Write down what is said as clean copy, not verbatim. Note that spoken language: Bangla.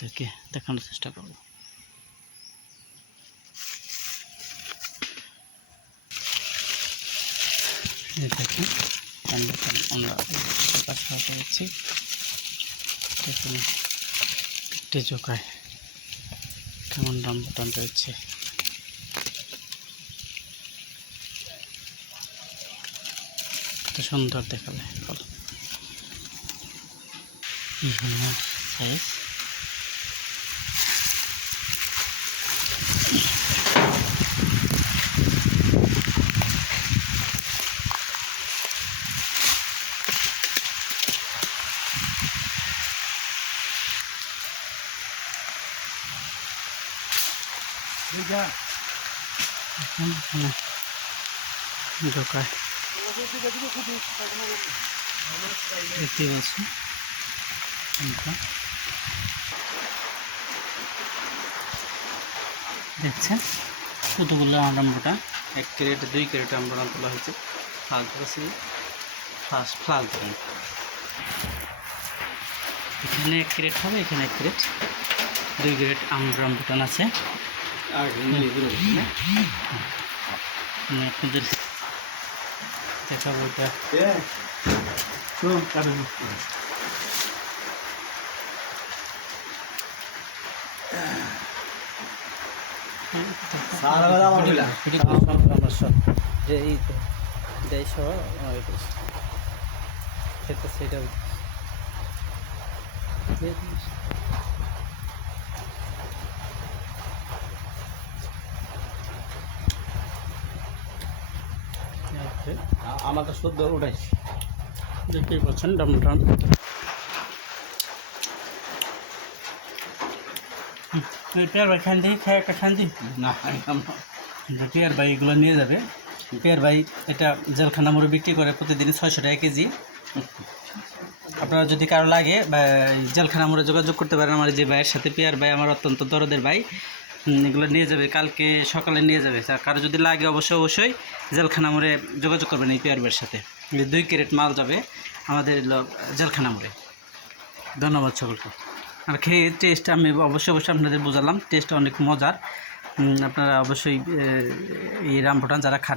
থেকে দেখানোর চেষ্টা করব। দেখুন আমরা বাসা পেয়েছি, দেখুন একটি জোকায় কেমন রামবুটান রয়েছে। এত সুন্দর দেখাবে ফল, সাইজ। ঢোকায় দেখতে পাচ্ছি দেখছেন কতগুলো রামবুটান, 1 ক্যারেট 2 ক্যারেট রামবুটান তোলা হয়েছে। ফ্লাগ ধরেছি, ফার্স্ট ফ্লাগ ধরেন। এখানে 1 ক্যারেট হবে, এখানে 1 ক্যারেট 2 ক্যারেট রামবুটান আছে। আর আপনাদের দেখাবো এটা। যে এই তো দেয় সহ সেটা সেটা আমার তো শুদ্ধ ওটাই দেখতেই পাচ্ছেন রামবুটান। পেয়ার ভাই খান দিই, খাই একটা খান দিই না। পেয়ার ভাই এগুলো নিয়ে যাবে। পেয়ার ভাই এটা জেলখানা মোড়ে বিক্রি করে প্রতিদিন 600 টাকা কেজি। আপনারা যদি কারো লাগে বা জেলখানা মোড়ে যোগাযোগ করতে পারেন আমার যে ভাইয়ের সাথে। পেয়ার ভাই আমার অত্যন্ত দরদের ভাই, এগুলো নিয়ে যাবে, কালকে সকালে নিয়ে যাবে। কারো যদি লাগে অবশ্যই জেলখানা মোড়ে যোগাযোগ করবেন এই পেয়ার ভাইয়ের সাথে। 2 ক্যারেট মাল যাবে আমাদের জেলখানা মোড়ে। ধন্যবাদ সকলকে। আর খেয়ে টেস্ট আমি অবশ্যই আপনাদের বোঝালাম, টেস্ট অনেক মজার। আপনারা অবশ্যই এই রামবুটান যারা খান